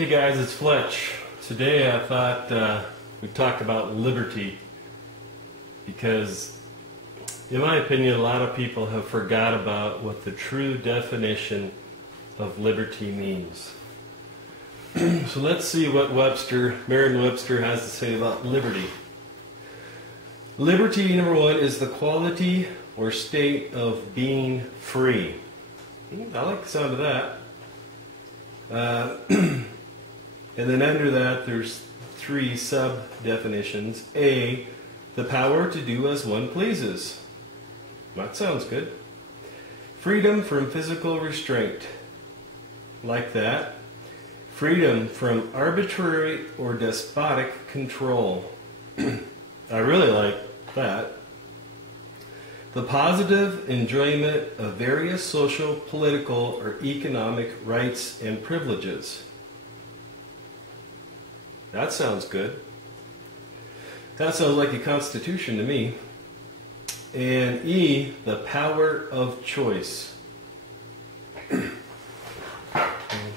Hey guys, it's Fletch. Today I thought we'd talk about liberty because, in my opinion, a lot of people have forgot about what the true definition of liberty means. So let's see what Merriam-Webster has to say about liberty. Liberty, number one, is the quality or state of being free. I like the sound of that. And then under that, there's three sub-definitions. A, the power to do as one pleases. That sounds good. Freedom from physical restraint. Like that. Freedom from arbitrary or despotic control. I really like that. The positive enjoyment of various social, political, or economic rights and privileges. That sounds good. That sounds like a constitution to me. And E, the power of choice.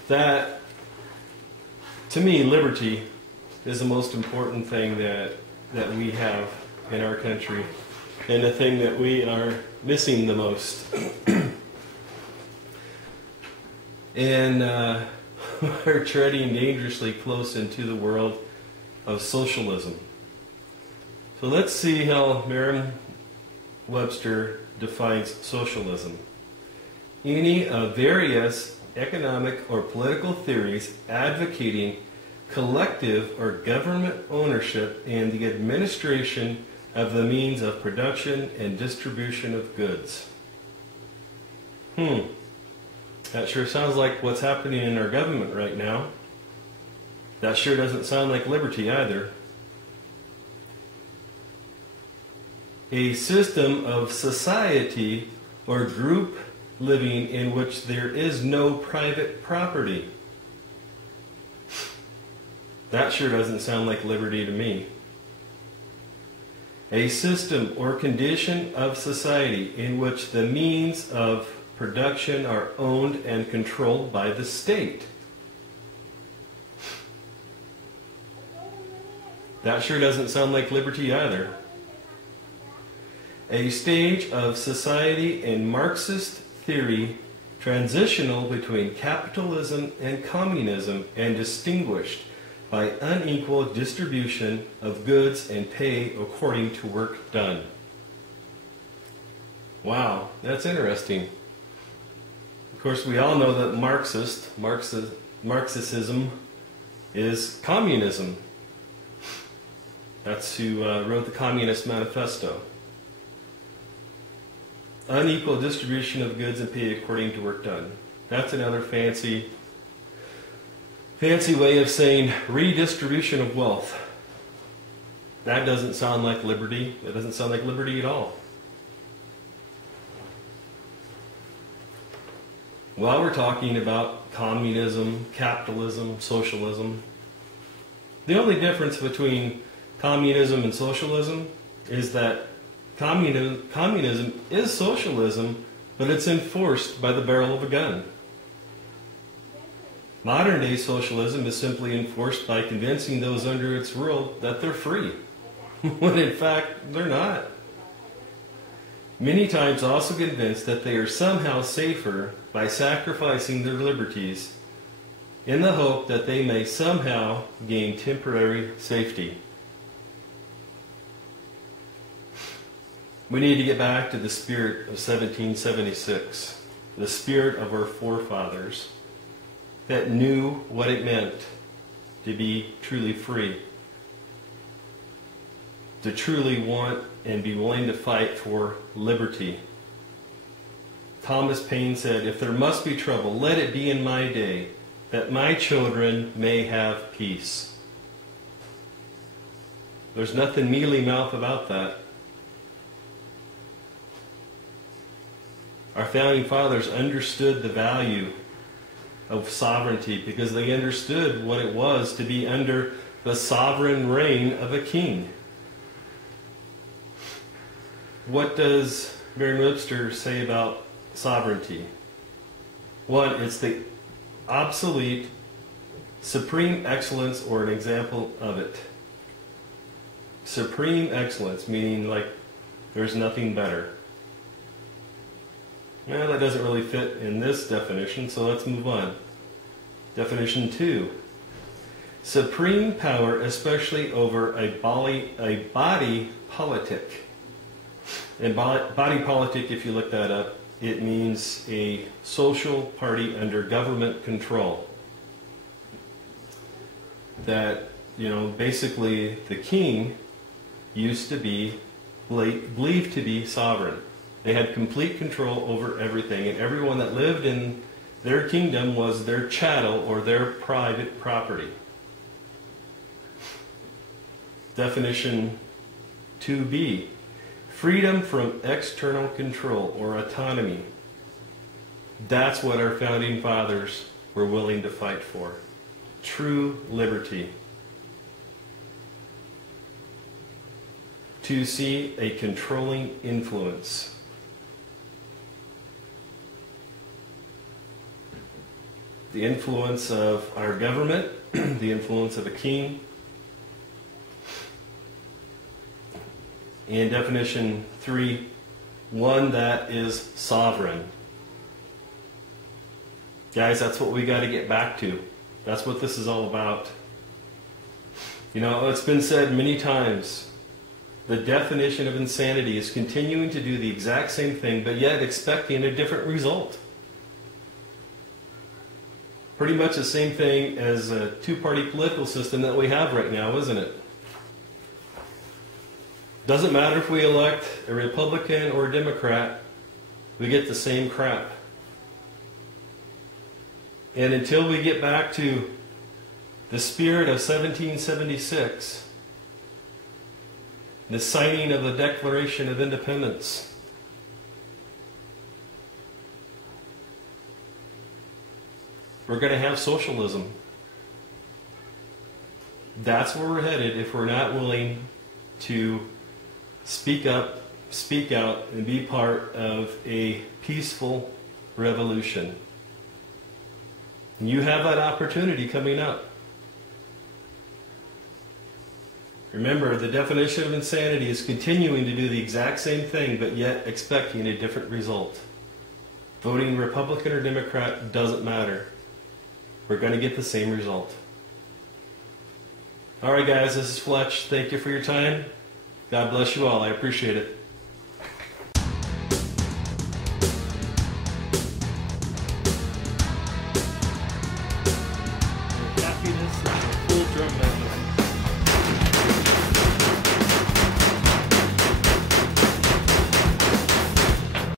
That, to me, liberty is the most important thing that we have in our country, and the thing that we are missing the most. And we're treading dangerously close into the world of socialism. So let's see how Merriam-Webster defines socialism. Any of various economic or political theories advocating collective or government ownership and the administration of the means of production and distribution of goods. That sure sounds like what's happening in our government right now. That sure doesn't sound like liberty either. A system of society or group living in which there is no private property. That sure doesn't sound like liberty to me. A system or condition of society in which the means of production are owned and controlled by the state. That sure doesn't sound like liberty either. A stage of society in Marxist theory transitional between capitalism and communism and distinguished by unequal distribution of goods and pay according to work done. Wow, that's interesting. Of course, we all know that Marxism is communism. That's who wrote the Communist Manifesto. Unequal distribution of goods and pay according to work done. That's another fancy way of saying redistribution of wealth. That doesn't sound like liberty. That doesn't sound like liberty at all. While we're talking about communism, capitalism, socialism, the only difference between communism and socialism is that communism is socialism, but it's enforced by the barrel of a gun. Modern day socialism is simply enforced by convincing those under its rule that they're free, when in fact they're not. Many times also convinced that they are somehow safer by sacrificing their liberties in the hope that they may somehow gain temporary safety. We need to get back to the spirit of 1776, the spirit of our forefathers that knew what it meant to be truly free, to truly want and be willing to fight for liberty. Thomas Paine said, "If there must be trouble, let it be in my day, that my children may have peace." There's nothing mealy-mouthed about that. Our founding fathers understood the value of sovereignty because they understood what it was to be under the sovereign reign of a king. What does Merriam-Webster say about sovereignty? One, it's the obsolete Supreme excellence or an example of it. Supreme excellence, meaning like there's nothing better. Well, that doesn't really fit in this definition, so let's move on. Definition 2. Supreme power, especially over a body politic. And body politic, if you look that up, it means a social party under government control. That, basically the king used to be believed to be sovereign. They had complete control over everything, and everyone that lived in their kingdom was their chattel or their private property. Definition 2b. Freedom from external control or autonomy. That's what our founding fathers were willing to fight for. True liberty. To see a controlling influence. The influence of our government, the influence of a king. And definition 3, one that is sovereign. Guys, that's what we got to get back to. That's what this is all about. It's been said many times. The definition of insanity is continuing to do the exact same thing, but yet expecting a different result. Pretty much the same thing as a two-party political system that we have right now, isn't it? Doesn't matter if we elect a Republican or a Democrat, we get the same crap. And until we get back to the spirit of 1776, the signing of the Declaration of Independence, we're going to have socialism. That's where we're headed if we're not willing to speak up, speak out, and be part of a peaceful revolution. And you have that opportunity coming up. Remember, the definition of insanity is continuing to do the exact same thing, but yet expecting a different result. Voting Republican or Democrat doesn't matter. We're going to get the same result. Alright guys, this is Fletch. Thank you for your time. God bless you all. I appreciate it.